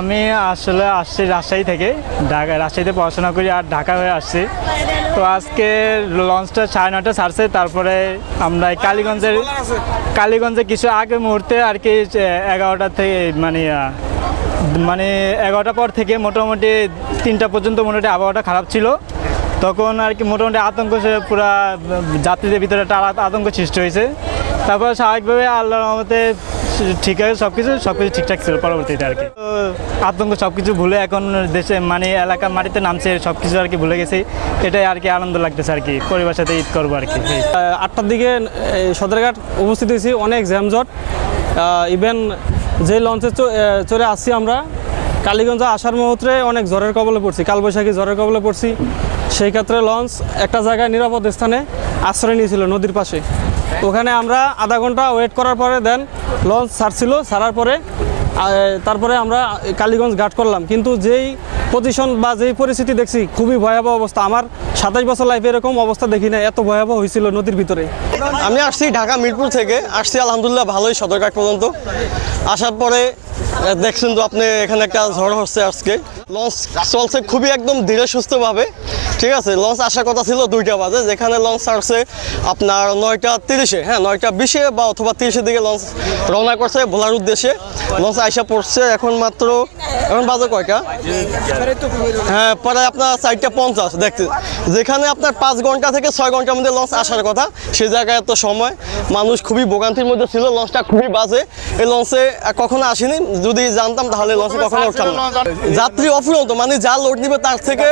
আমি আসলে আসছি রাজশাহী থেকে। রাজশাহীতে পড়াশোনা করি আর ঢাকা হয়ে আসছি। তো আজকে লঞ্চটা 9:30 ছাড়ছে। তারপরে আমরা এই কালীগঞ্জে কিছু আগে মুহূর্তে আর কি 11টা থেকে মানে 11টার পর থেকে মোটামুটি 3টা পর্যন্ত মোটামুটি আবহাওয়াটা খারাপ ছিল। তখন আর কি মোটামুটি আতঙ্ক পুরা যাত্রীদের ভিতরে একটা আতঙ্ক সৃষ্টি হয়েছে। তারপর স্বাভাবিকভাবে আল্লাহর রহমতে ঠিক আছে, সবকিছু ঠিকঠাক ছিল পরবর্তীতে আর কি। তো আতঙ্ক সবকিছু ভুলে এখন দেশে এলাকার মাটিতে নামছে, সবকিছু আর কি ভুলে গেছি। এটাই আর কি আনন্দ লাগতেছে আর কি, পরিবারের সাথে ঈদ করবো আর কি। 8টার দিকে সদরঘাট উপস্থিত হয়েছি, অনেক জ্যামজট। ইভেন যে লঞ্চে চড়ে আসছি আমরা, কালীগঞ্জে আসার মুহূর্তে অনেক ঝড়ের কবলে পড়ছি, কালবৈশাখী ঝড়ের কবলে পড়ছি। সেই ক্ষেত্রে লঞ্চ একটা জায়গায় নিরাপদ স্থানে আশ্রয় নিয়েছিল নদীর পাশে। ওখানে আমরা আধা ঘন্টা ওয়েট করার পরে দেন লঞ্চ ছাড়ার পরে তারপরে আমরা কালীগঞ্জ ঘাট করলাম। কিন্তু যেই পজিশন বা যেই পরিস্থিতি দেখছি, খুবই ভয়াবহ অবস্থা। আমার 27 বছর লাইফে এরকম অবস্থা দেখি না, এত ভয়াবহ হয়েছিল নদীর ভিতরে। আমি আসছি ঢাকা মিরপুর থেকে, আসছি আলহামদুলিল্লাহ ভালোই সদরঘাট পর্যন্ত। আসার পরে দেখছেন তো আপনি, এখানে একটা ঝড় হচ্ছে আজকে। লঞ্চ চলছে খুবই একদম ধীরে সুস্থভাবে, ঠিক আছে। লঞ্চ আসার কথা ছিল 2টা বাজে, যেখানে লঞ্চ ছাড়ছে আপনার 9:30, হ্যাঁ 9:20 বা অথবা 30-এর দিকে লঞ্চ রওনা করছে ভোলার উদ্দেশ্যে। লঞ্চ আইসা পড়ছে এখন বাজে কয়টা, হ্যাঁ পরে আপনার 4:50 দেখতে, যেখানে আপনার 5 ঘন্টা থেকে 6 ঘন্টার মধ্যে লঞ্চ আসার কথা, সেই জায়গায় এত সময়। মানুষ খুবই ভোগান্তির মধ্যে ছিল। লঞ্চটা খুবই বাজে, এই লঞ্চে কখনো আসেনি। যদি জানতাম তাহলে লঞ্চে কখনো উঠতাম না। যাত্রী অফুরন্ত, মানে যা লোড নিবে তার থেকে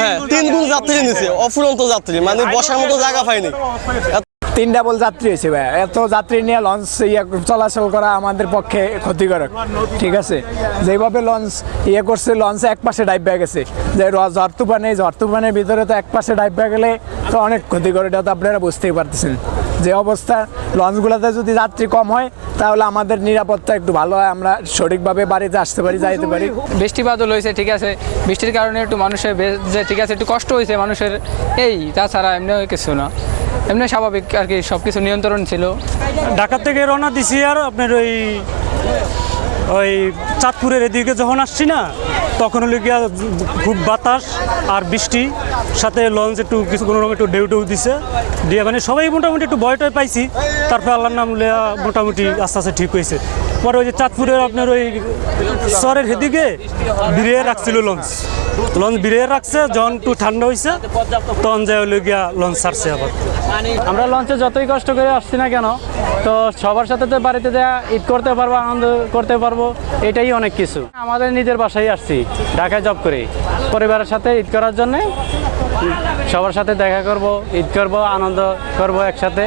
হ্যাঁ 3 গুণ যাত্রী নিছে, অফুরন্ত যাত্রী, মানে বসার মতো জায়গা পায়নি। 3 ডাবল যাত্রী হয়েছে ভাই। এত যাত্রী নিয়ে লঞ্চ চলাচল করা আমাদের পক্ষে ক্ষতিকারক, ঠিক আছে। যেভাবে লঞ্চ করছে, লঞ্চে এক পাশে ডাইভ হয়ে গেছে, যে ঝড় তুফানের ভিতরে তো এক পাশে ডাইভ হয়ে গেলে তো অনেক ক্ষতিকর। এটা তো আপনারা বুঝতেই পারতেছেন যে অবস্থা। লঞ্চগুলোতে যদি যাত্রী কম হয় তাহলে আমাদের নিরাপত্তা একটু ভালো হয়, আমরা সঠিকভাবে বাড়িতে আসতে পারি, যাইতে পারি। বৃষ্টি বাদল হয়েছে, ঠিক আছে, বৃষ্টির কারণে একটু মানুষের ঠিক আছে একটু কষ্ট হয়েছে মানুষের, তাছাড়া এমনি কিছু না, এমনি স্বাভাবিক আর কি, সব কিছু নিয়ন্ত্রণ ছিল। ঢাকা থেকে রওনা দিছি, আর আপনার ওই চাঁদপুরের এদিকে যখন আসছি না, তখন হলো গিয়া খুব বাতাস আর বৃষ্টি, সাথে লঞ্চ একটু কোনো রকম একটু ঢেউ দিছে দিয়ে, মানে সবাই মোটামুটি একটু ভয়টাই পাইছি। তারপর আল্লাহর নাম লিয়া মোটামুটি আস্তে আস্তে ঠিক হয়েছে। পরে ওই যে চাঁদপুরের আপনার ওই শহরের এদিকে বিরিয়ে রাখছিল লঞ্চ বিরিয়ে রাখছে, যখন একটু ঠান্ডা হয়েছে তখন যায় হলো গিয়া লঞ্চ ছাড়ছে আবার। আমরা লঞ্চে যতই কষ্ট করে আসছি না কেন, তো সবার সাথে তো বাড়িতে দেওয়া ঈদ করতে পারবো, আনন্দ করতে পারবো, এটাই অনেক কিছু। আমাদের নিজের বাসায় আসছি, ঢাকায় জব করি, পরিবারের সাথে ঈদ করার জন্যে, সবার সাথে দেখা করব, ঈদ করব, আনন্দ করব একসাথে।